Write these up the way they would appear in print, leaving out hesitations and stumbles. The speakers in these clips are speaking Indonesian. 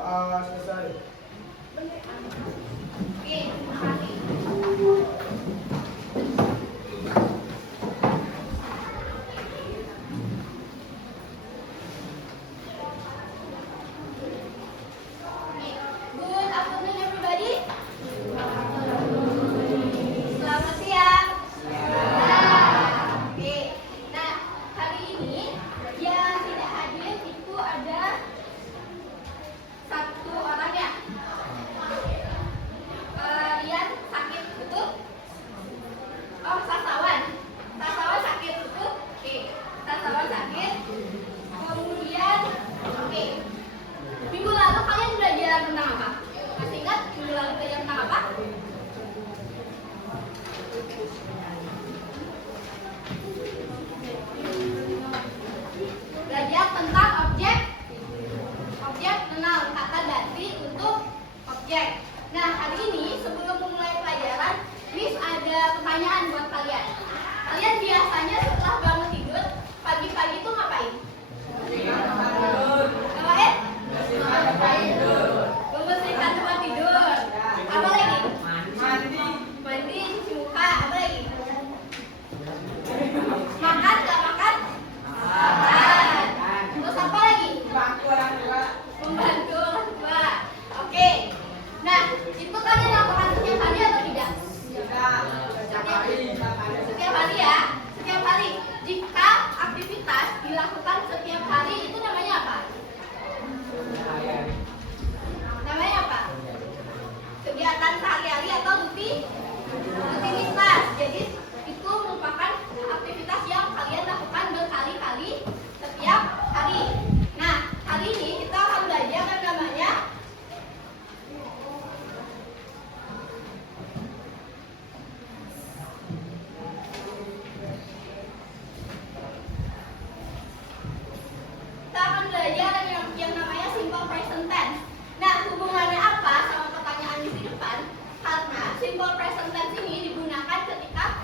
Selesai. Oke, terima kasih. Good afternoon everybody. Selamat siang. Oke. Nah, hari ini yang tidak hadir itu ada satu orang ya. Kalian sakit betul? Oh, sasawan. Sasawan sakit betul? Oke. Sasawan sakit. Kemudian, oke. Minggu lalu kalian belajar tentang apa? Masih ingat minggu lalu belajar tentang apa? Belajar tentang objek. Objek kenal kata ganti untuk objek. Nah, hari ini sebelum memulai pelajaran, Miss ada pertanyaan buat kalian. Kalian biasanya setelah bangun tidur, pagi-pagi itu ngapain? Ngapain? Membersihkan tempat tidur. Apa lagi? Mandi, cuci muka. Apa lagi? Makan, nggak makan? Makan. Terus apa lagi? Membantu orang tua. Oke. Nah, itu kalian lakukan setiap hari atau tidak? Setiap hari ya. Setiap hari. Jika aktivitas dilakukan setiap hari itu namanya apa? Namanya apa? Kegiatan sehari-hari atau rutinitas. Jadi itu merupakan aktivitas yang kalian lakukan berkali-kali setiap hari. Nah, hari ini kita akan belajar yang namanya yang namanya simple present tense. Nah, hubungannya apa sama pertanyaan di depan? Karena simple present tense ini digunakan ketika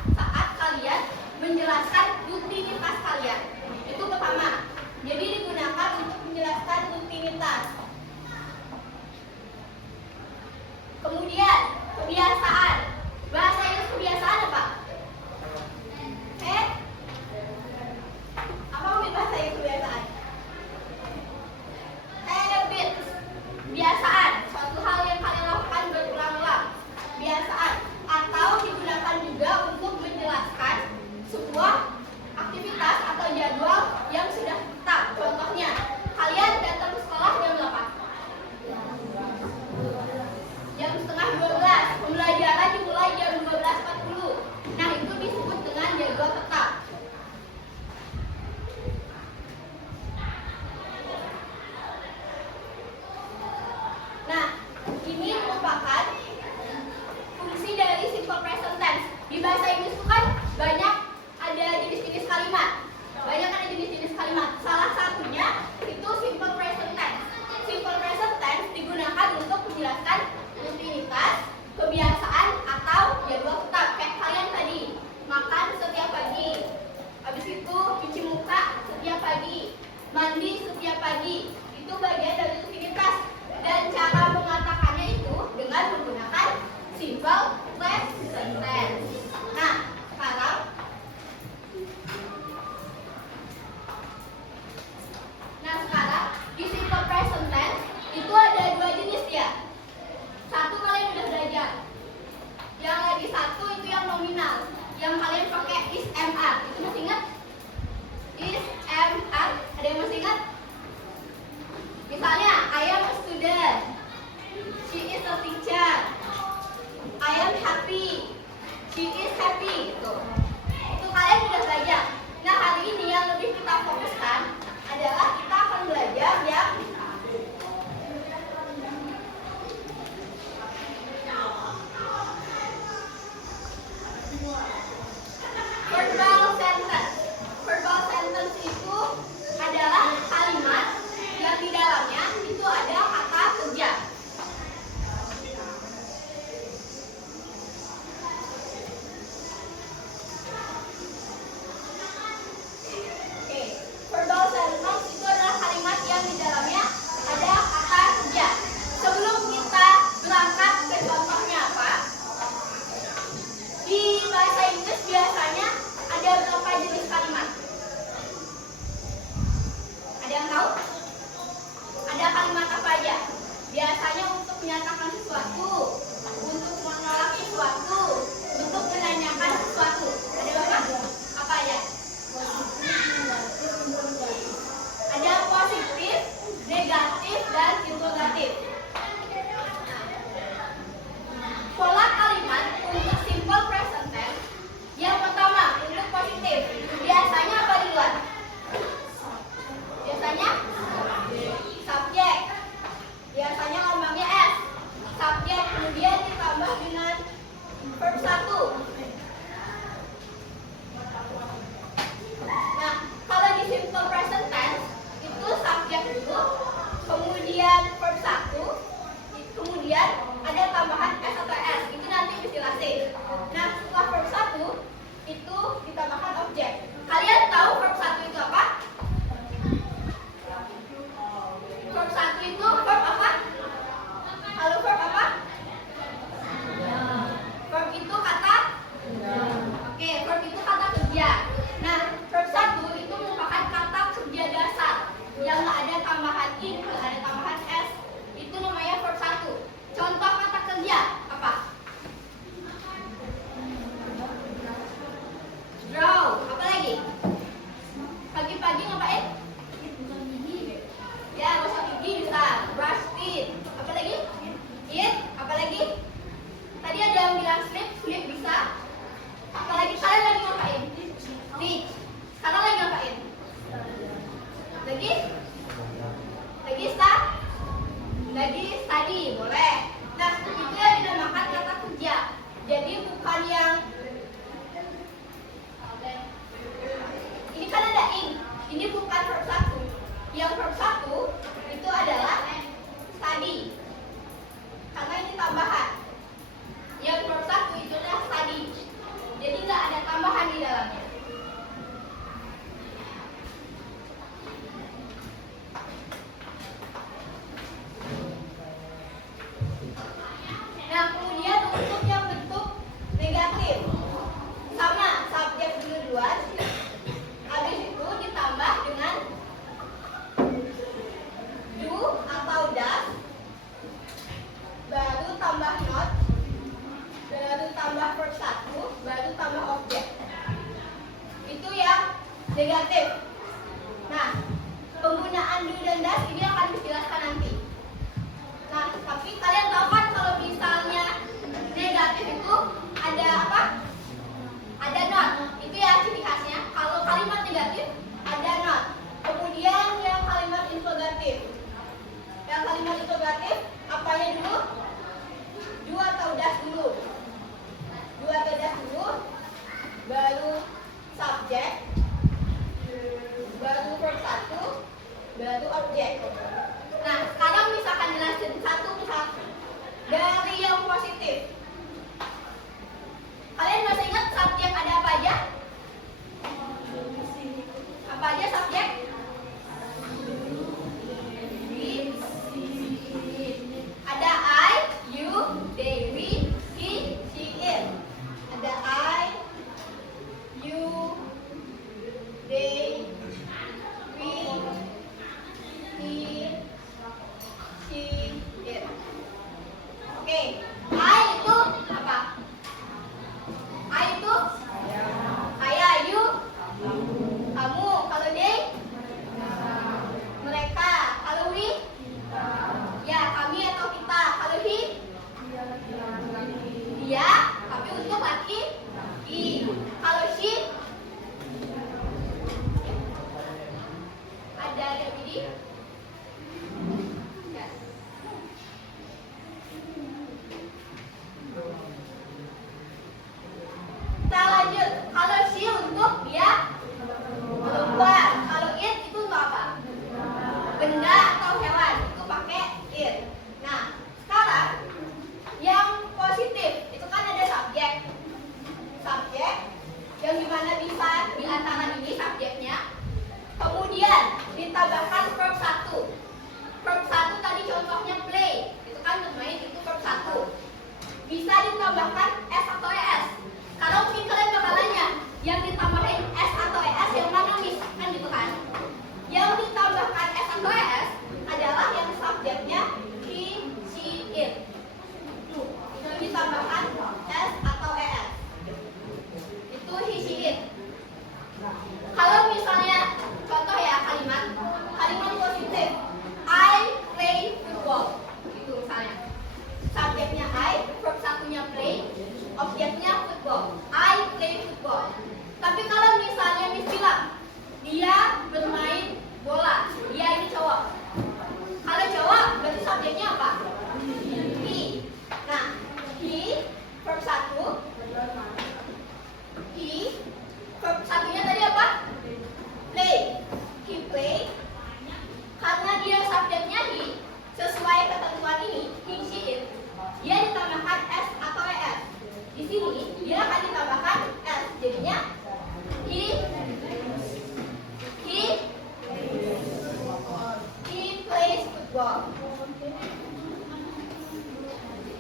negatif. Nah, penggunaan do dan does ini akan dijelaskan nanti. Nah, tapi kalian tahu kan kalau misalnya negatif itu ada apa? Ada not. Itu ya ciri khasnya. Kalau kalimat negatif ada not. Kemudian yang kalimat interrogatif. Yang kalimat interrogatif apanya dulu? Do atau does dulu? Do atau does dulu? Baru subjek, baru verb 1, baru objek. Nah, sekarang misalkan jelasin satu persatu dari yang positif. Kalian masih ingat subjek ada apa aja? Apa aja subjek? Ada I, you, they, we, he, she, it. Ada I, you, they, we, he, she, it. Oke, I itu apa? I itu saya, you, kamu. Kalau they, mereka. Kalau we, ya kami atau kita. Kalau he, dia, tapi untuk laki. Kalau she, ada ini. Ya. Kita lanjut. Kalau she untuk dia perempuan. Kalau it itu untuk apa? Benda atau hewan. Itu pakai it. Nah, sekarang yang positif itu kan ada subjek. Subjek yang dimana bisa di antara ini subjeknya. Kemudian ditambahkan verb 1. Verb 1 tadi contohnya play. Itu kan bermain, itu verb 1. Bisa ditambahkan s atau es. Kalau mungkin kalian bakal nanya, yang ditambahin s atau es yang mana nih? Kan gitu kan? Yang ditambahkan s atau es adalah yang subjeknya he, she, it. Yang ditambahkan s atau es. Itu he, she, it. Kalau misalnya contoh ya kalimat positif, I play football. Itu misalnya. Subjeknya I, verb 1-nya play, objeknya football. I play football. Tapi kalau misalnya Miss bilang dia bermain bola, dia ini cowok. Kalau cowok berarti subjeknya apa? He. Nah, he verb 1. He verb 1-nya tadi apa? Play. He play. Karena dia subjeknya he, sesuai ketentuan ini, he, she, it, dia ditambahkan s atau es. Di sini dia akan ditambahkan s. Jadinya he plays football.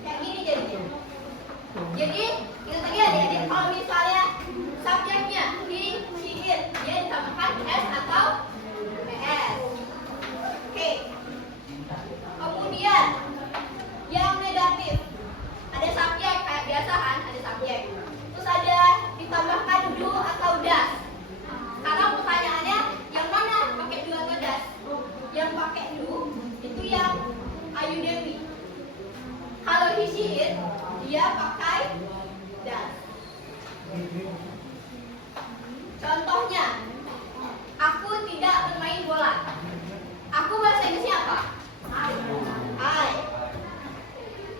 Kayak gini jadinya. Jadi itu tadi adik-adik, kalau misalnya subjeknya he, she, it, dia ditambahkan s atau es. Oke. Kemudian yang negatif ada subjek kayak biasa kan, ada subjek. Terus ada ditambahkan do atau does. Sekarang pertanyaannya yang mana pakai do atau does? Yang pakai do itu yang Ayu Dewi. Kalau he, she, it, dia pakai does. Contohnya, aku tidak bermain bola. Aku bahasa Inggrisnya apa? I.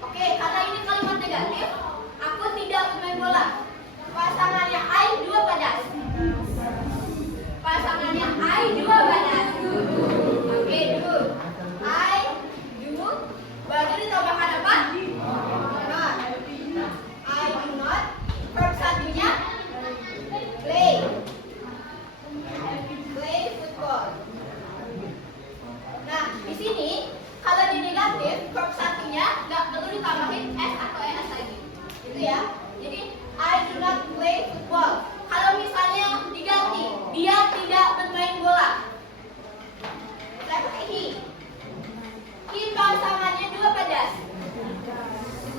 Oke, karena ini kalimat negatif, aku tidak bermain bola. Pasangannya I, dua padas. Pasangannya I, dua padas. Oke, do. I, do. Baru ditambahkan apa? Not. I do not. Verb 1-nya play. Play football. Nah, di sini kalau di negatif verb 1-nya nggak perlu ditambahin s atau es lagi, gitu ya. Jadi I do not play football. Kalau misalnya diganti, dia tidak bermain bola, saya pakai he. He pasangannya dua padas.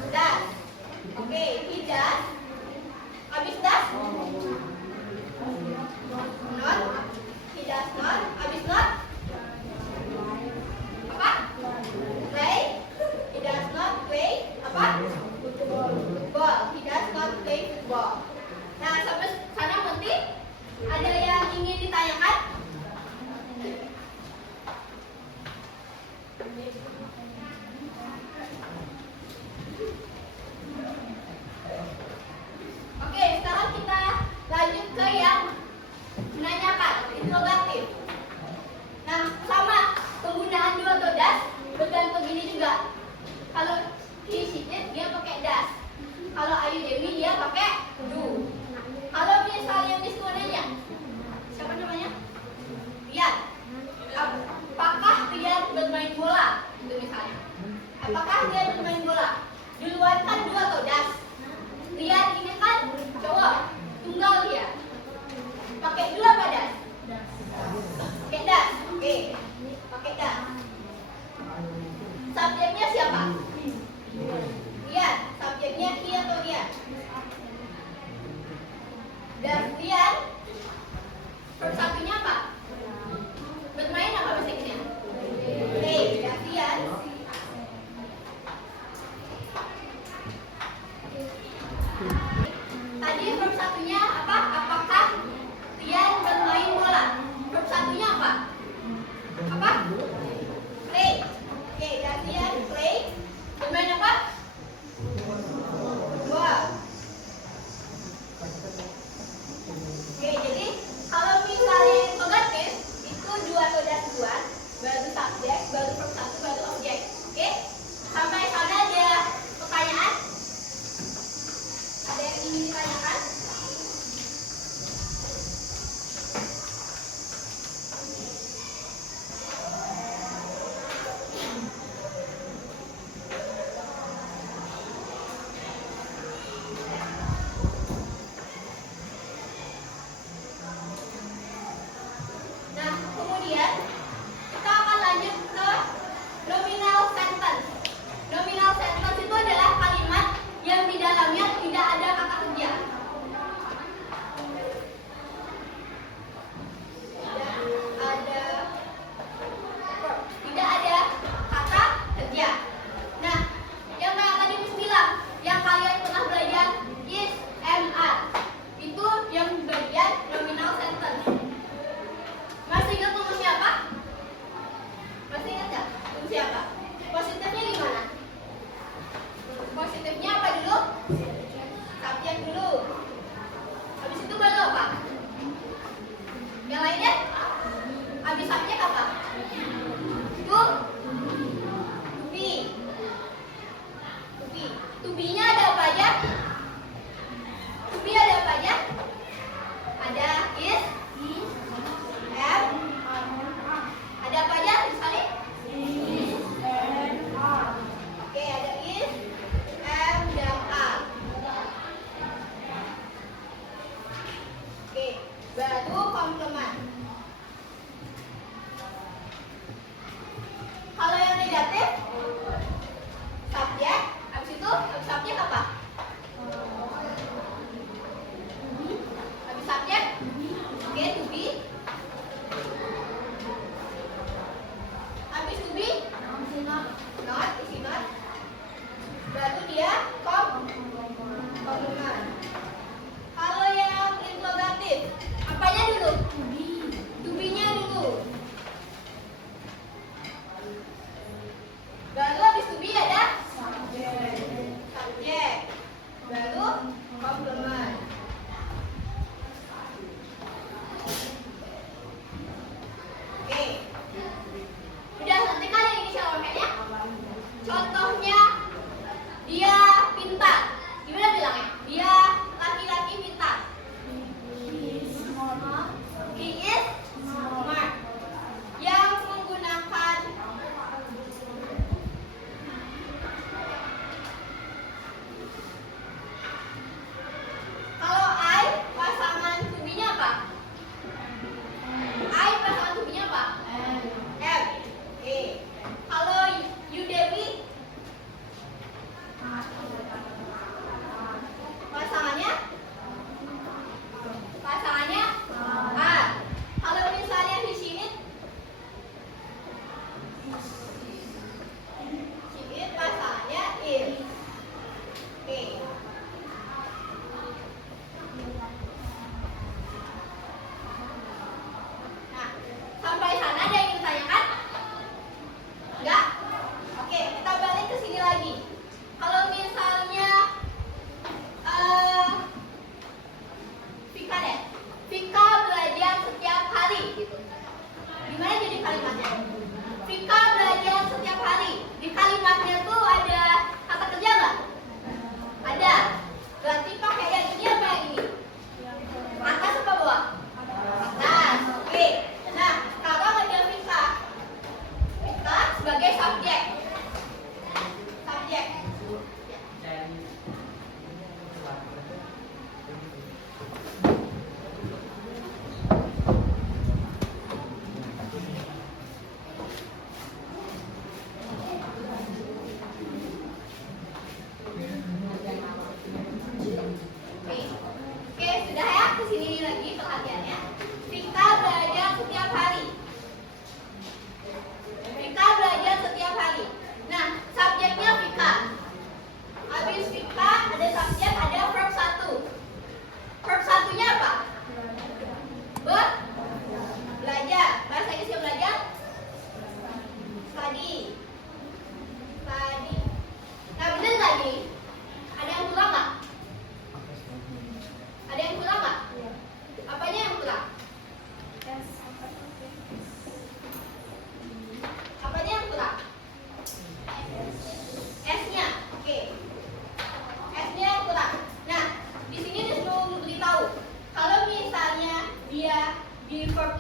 Does. Oke, he does. Habis does? Not. Ada yang ingin ditanyakan? Oke, sekarang kita lanjut ke yang menanyakan, interrogatif. Nah, sama penggunaan do atau das bergantung ini juga. Kalau he, she, it, dia pakai das. Kalau Ayu Dewi dia pakai do. Kalau misalnya Miss mau nanya, siapa namanya?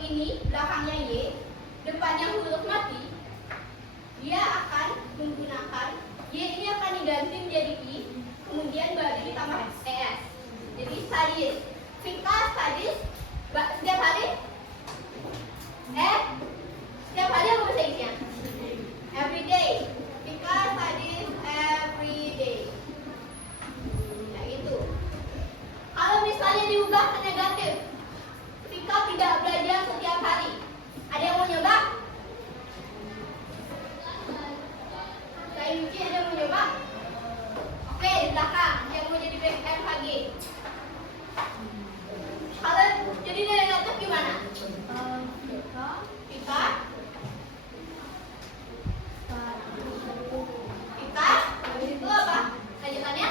ini belakangnya Y, depannya huruf mati, dia akan menggunakan Y ini akan diganti menjadi I, kemudian baru ditambah ES. Jadi studies, Vika studies setiap hari, setiap hari apa bahasa Inggrisnya? Every day. Vika studies every day. Nah itu. Kalau misalnya diubah ke negatif, Vika tidak belajar setiap hari. Ada yang mau nyoba? Saya Yuki, ada yang mau nyoba? Oke, di belakang. Yang mau jadi BMKG. Kalau jadi negatif gimana? Vika? Habis itu apa? Lanjutannya?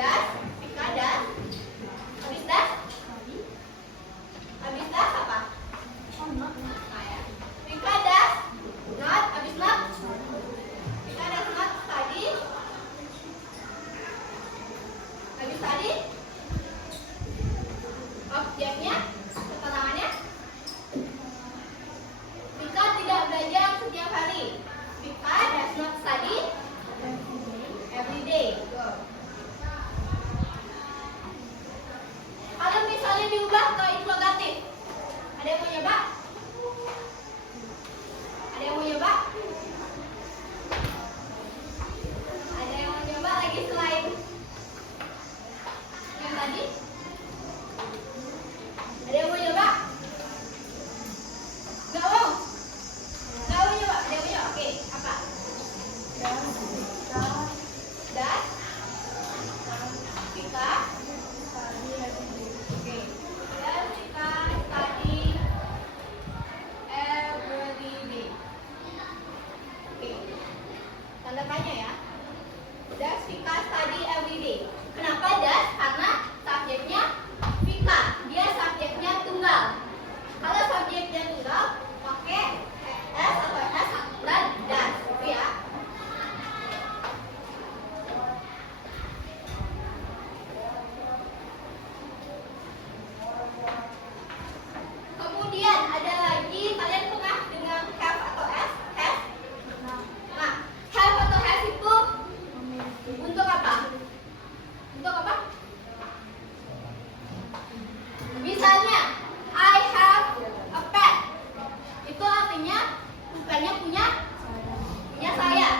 Das? Vika das? Habis das? Habis das apa? Vika das? Not? Habis not? Vika das not study? Habis study? Objeknya? Keterangannya? Vika tidak belajar setiap hari. Vika does not study every day. Go. Kalau misalnya diubah ke interrogatif, ada yang mau nyoba? Ada yang mau nyoba? Ada yang mau nyoba lagi selain yang tadi? Ada yang mau nyoba? Gak mau? Gak mau nyoba? Ada yang mau nyoba? Oke, apa? Das? Vika? Oke. Dan Vika study every day. Oke. Tanda tanya ya. Das Vika study every day. Kenapa das? Karena subjeknya Vika. Dia subjeknya tunggal. Kalau subjeknya tunggal, pakai S atau S dan das. Gitu ya. Kemudian ada lagi, kalian pernah dengar have atau S? Have? Nah, have atau has itu untuk apa? Untuk apa? Misalnya, I have a pet. Itu artinya bukannya punya saya.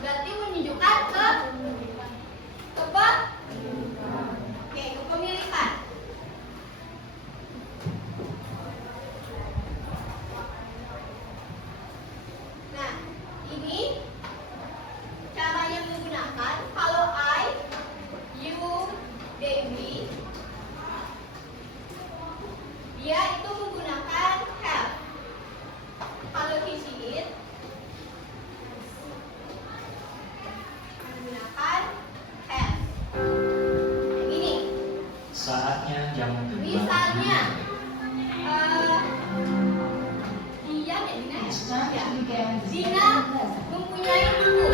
Berarti menunjukkan kepemilikan. Nah, ini caranya menggunakan kalau I, you, they, we, dia itu menggunakan have. Kalau he, she, it menggunakan have. Yang ini. Saatnya jam 2. Misalnya dia ya Dina ya? Dina mempunyai buku.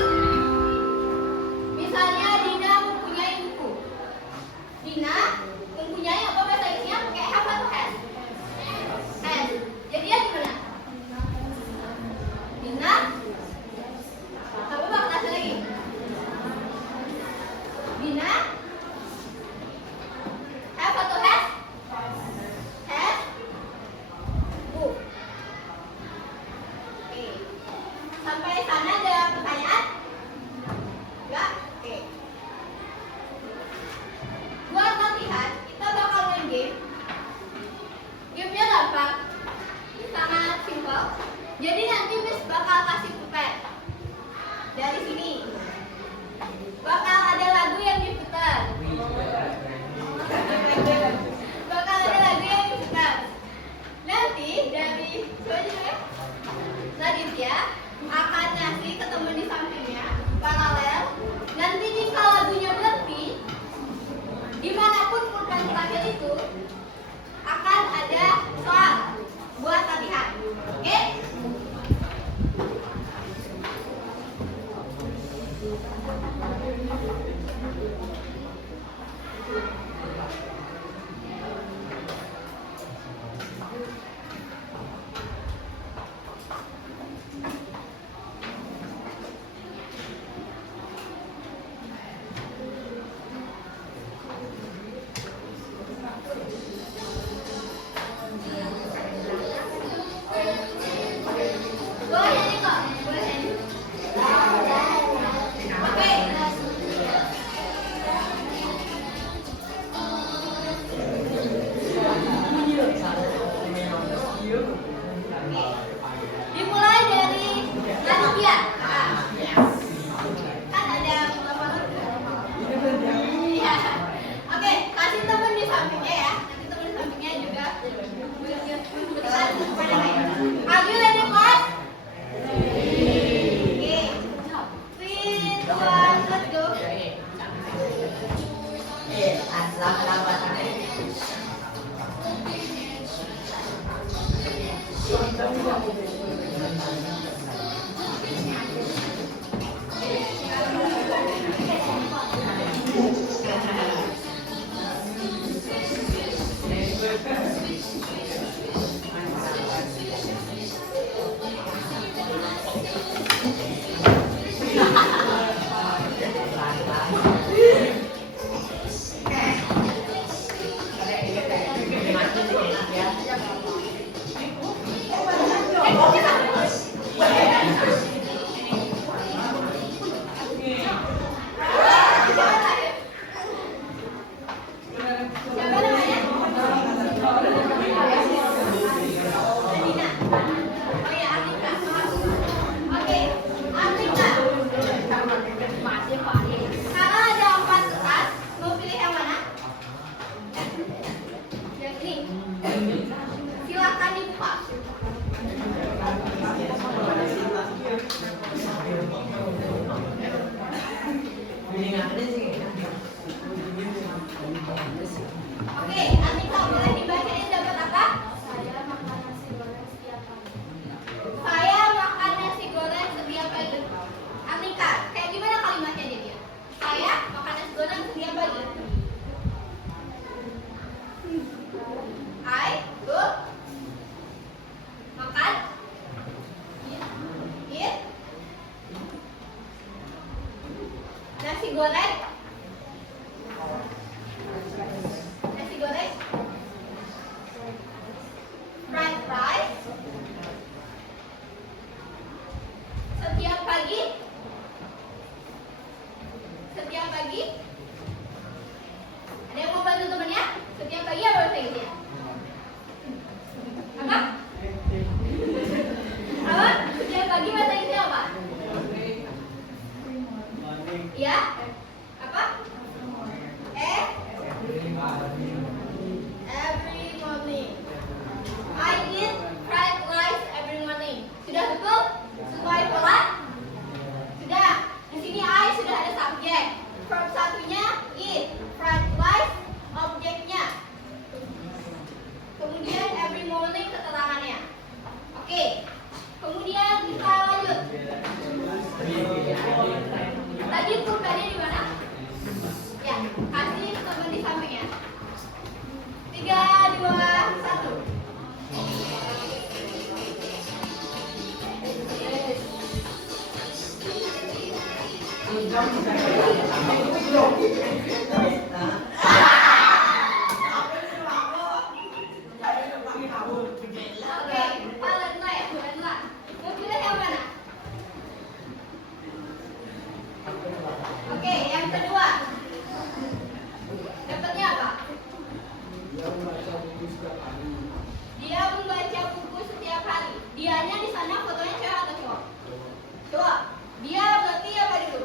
Misalnya Dina mempunyai buku. Dina mempunyai apa bahasa Inggrisnya? Pakai have atau has? Has. Jadi dia gimana? Dina apa bakal lagi? Dina have atau has? Has book. Oke. Sampai sana Siapa namanya? Adina. Oh ya, Atika. Oke, Atika. Karena ada 4 kertas, mau pilih yang mana? Yang ini. Silakan dibuka. Oke, Atika boleh dibacain dapat apa? Saya makan nasi goreng setiap pagi. Saya makan nasi goreng setiap pagi. Atika, kayak gimana kalimatnya dia? Saya makan nasi goreng setiap pagi. I go makan eat nasi goreng fried rice setiap pagi ada yang mau bantu temennya setiap pagi apa bahasa Inggris apa setiap pagi bahasa Inggris apa ya apa every morning I eat fried rice every morning. Sudah betul? Sesuai pola? Sudah. Di sini I sudah ada subjek. Verb satunya eat, fried rice, objeknya. Kemudian every morning keterangannya. Oke. Kemudian kita lanjut. Tadi pulpennya di mana? Ya, kasih teman di sampingnya. 3, 2, 1. Oke, Valentine ya, Valentine. Mau pilih yang mana? Oke, yang kedua. Dapatnya apa? Dia membaca buku setiap hari. Dianya di sana fotonya cewek atau cowok? Cowok. Dia berarti apa dulu?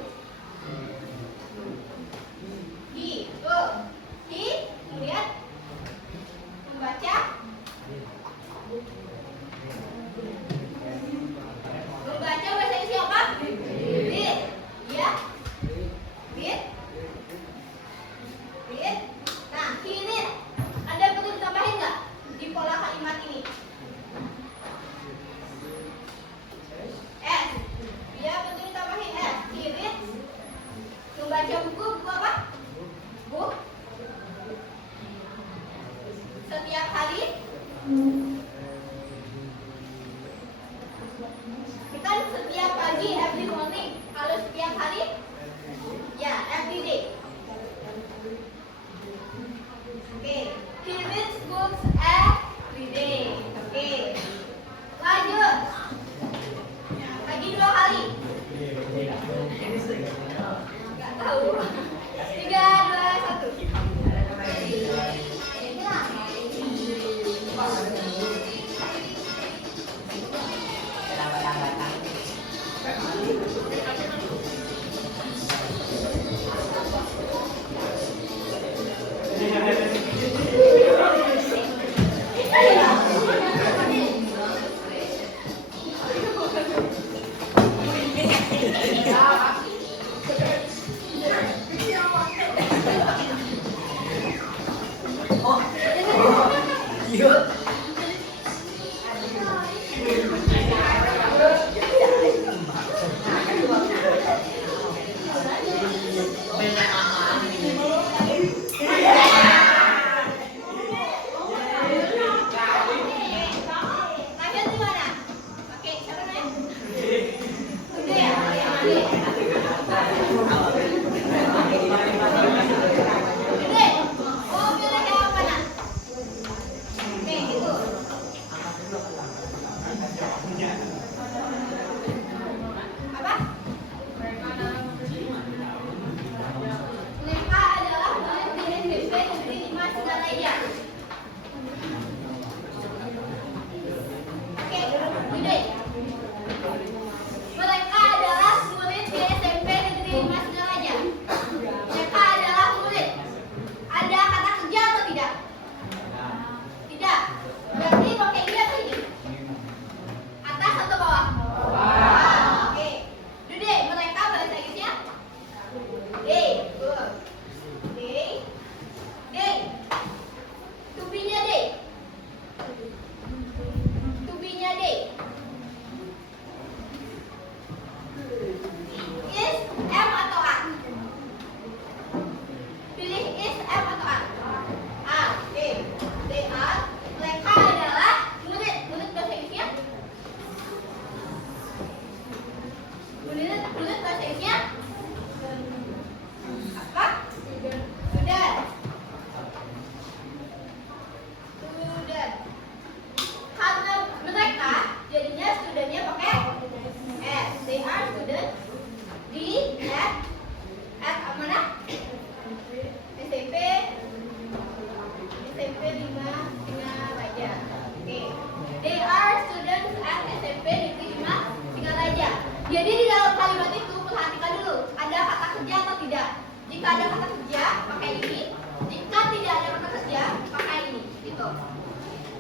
pakai ini. Jika tidak ada kata kerja, pakai ini. Gitu.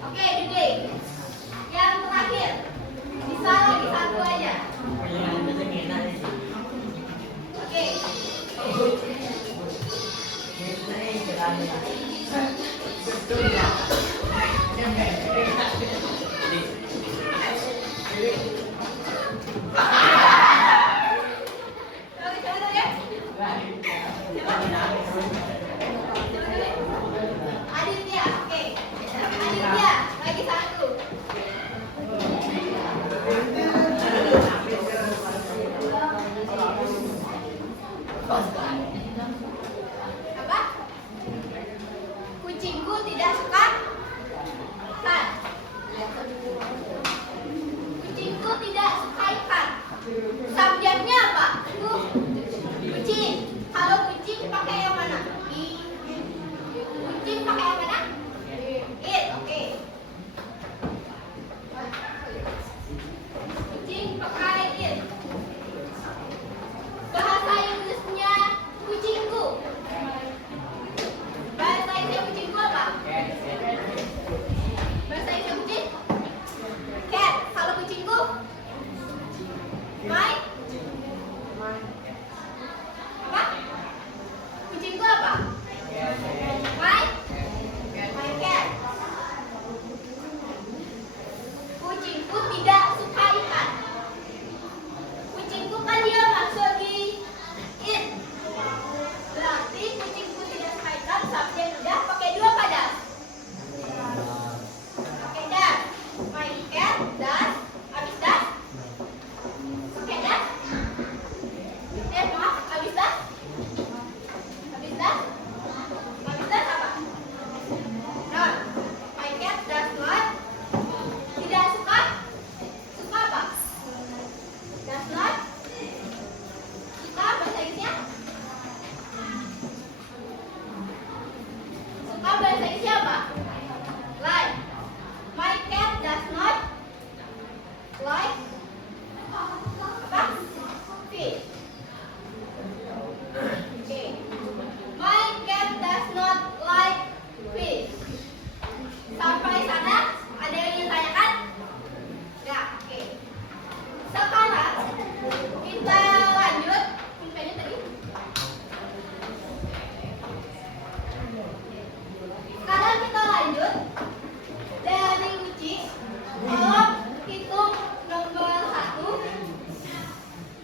Oke, Dede. Yang terakhir, bisa lagi satu aja. Oke. Aditya, oke. Aditya, lagi satu. Apa? Kucingku tidak suka ikan. Kucingku tidak suka ikan. Subjeknya apa? Kucing. Kalau kucing pakai yang mana? Kucing pakai yang mana? It. Oke. Kucing pakai it. Bahasa Inggrisnya kucingku. Bahasa Inggrisnya kucingku apa? Bahasa Inggrisnya kucing? Cat. Kalau kucingku? My? Apa? Kucingku apa? My? My cat. Kucingku tidak suka ikan. Kucingku kan dia masuk di it. Berarti kucingku tidak suka ikan. Subjek udah pakai dua pada. Pakai das. My cat das. Habis das. Pakai das. Maaf. Habis das. Habis das. Habis das apa? Not. My cat does not. Tidak suka. Suka apa? Does not. Suka bahasa Inggrisnya? Suka bahasa Inggrisnya apa? Like. My cat does not like apa? Fish. Oke. My cat does not like fish. Sampai sana ada yang ingin tanyakan? Ya, oke. Sekarang kita lanjut. Pulpennya tadi. Sekarang kita lanjut dari uji. Tolong hitung nomor 1.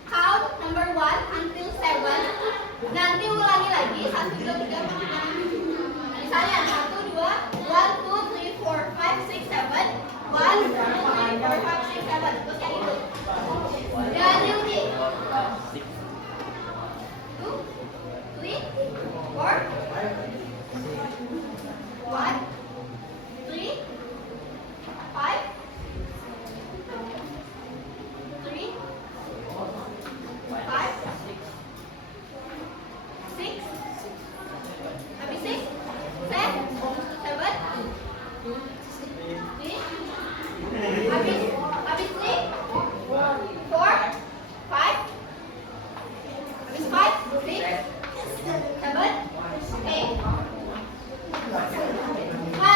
Count number 1 until 7. Nanti ulangi lagi 1, 2, 3, 4, 5. Misalnya 1, 2, 1, 2, 3, 4, 5, 6, 7. 1, 2, 3, 4, 5, 6, 7. Terus kayak gitu. Dari uji. 2, 3, 4, 1, 3, 5, 3, 5, 6. Habis 6, 7, 7. Habis 3, 4, 5. Habis 5, 6, 7. Oke.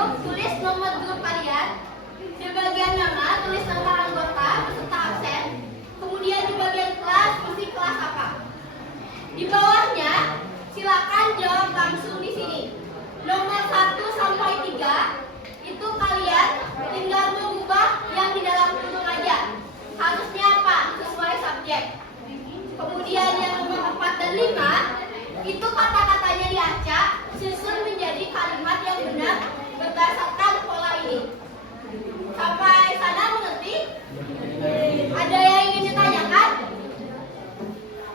grup, tulis nomor grup kalian. Di bagian nama, tulis nama anggota beserta absen. Kemudian di bagian kelas, isi kelas apa. Di bawahnya, silakan jawab langsung di sini. Nomor 1 sampai 3 itu kalian tinggal mengubah yang di dalam kurung aja. Harusnya apa? Sesuai subjek. Kemudian yang nomor 4 dan 5 itu kata-katanya diacak, susun menjadi kalimat yang benar berdasarkan pola ini. Sampai sana mengerti? Ada yang ingin ditanyakan?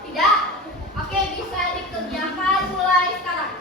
Tidak? Oke, bisa dikerjakan mulai sekarang.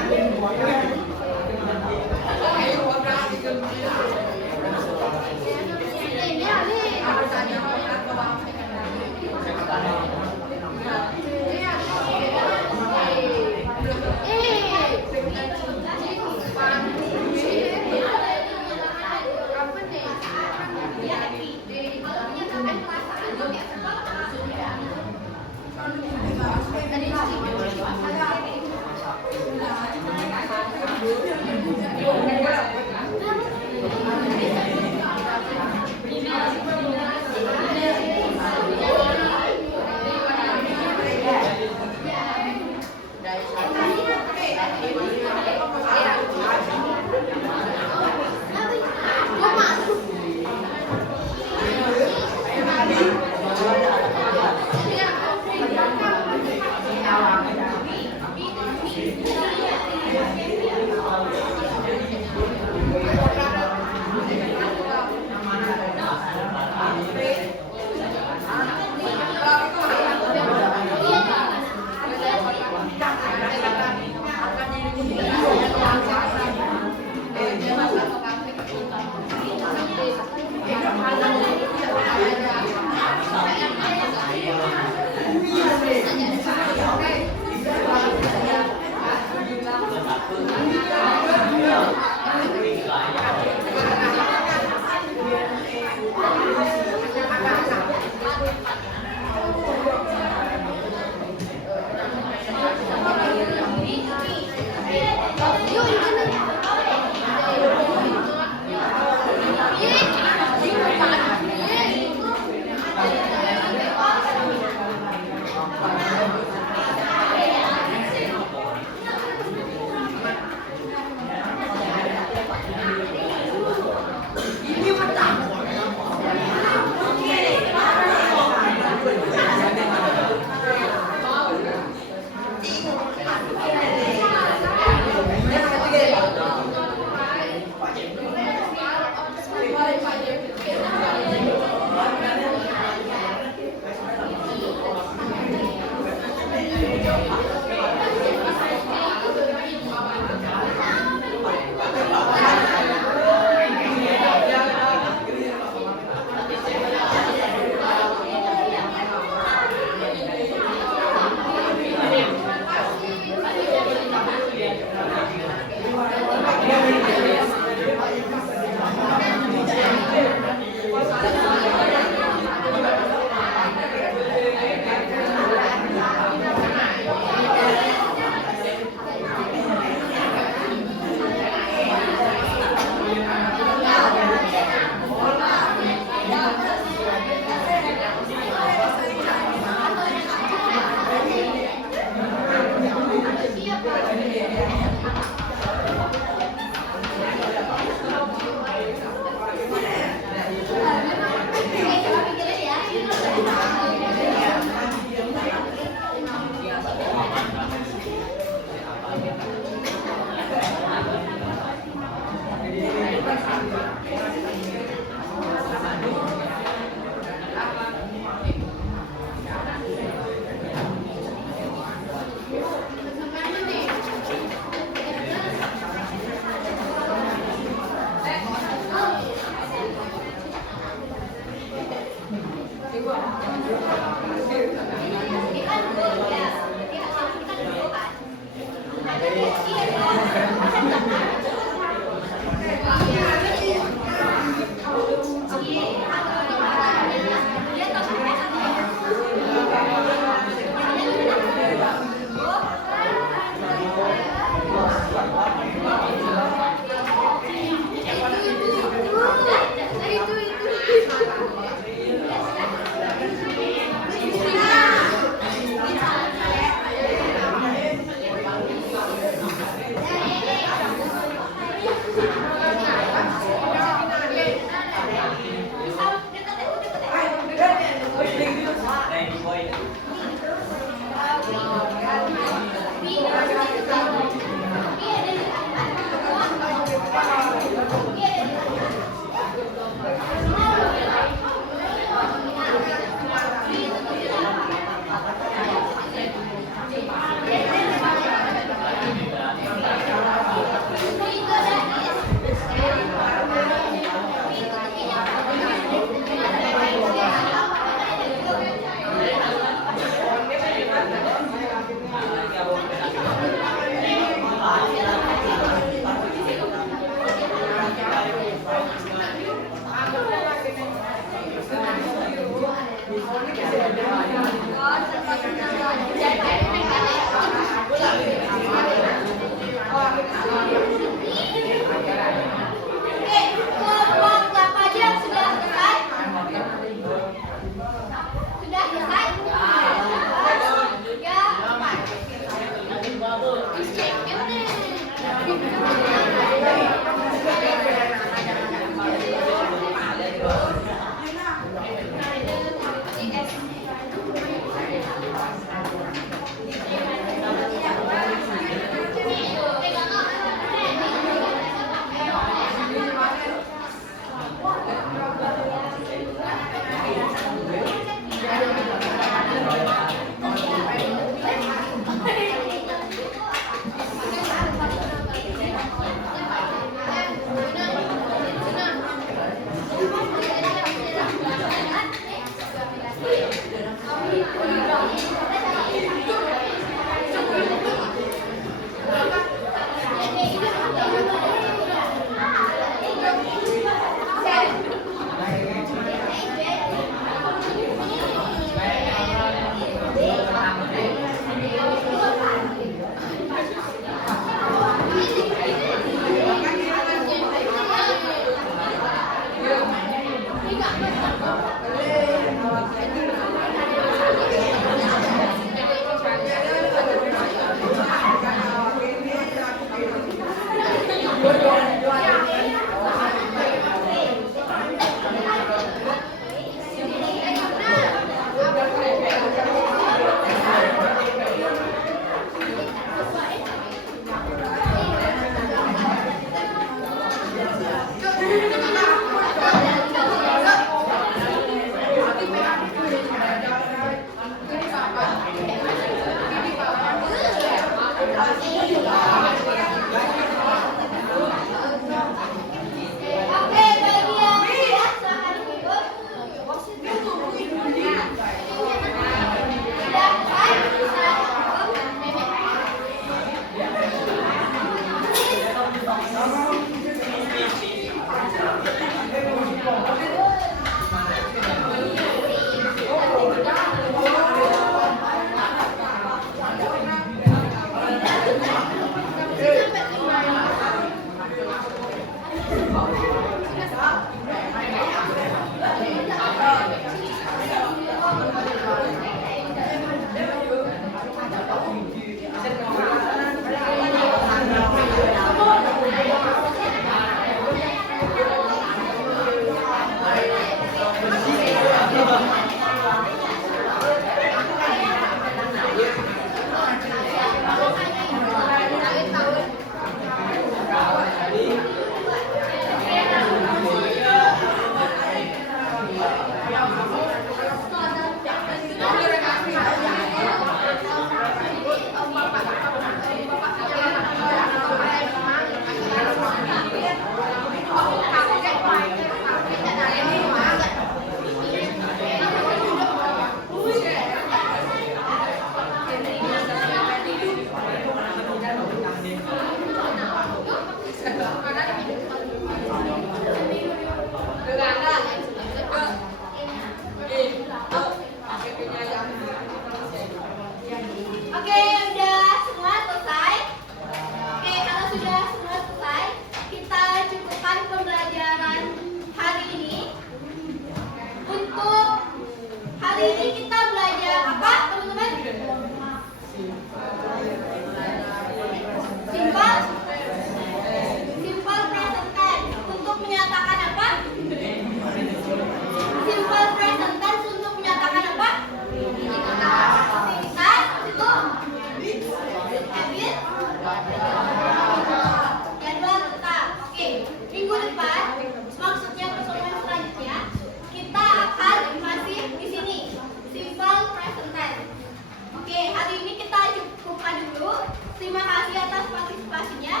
Terima kasih atas partisipasinya.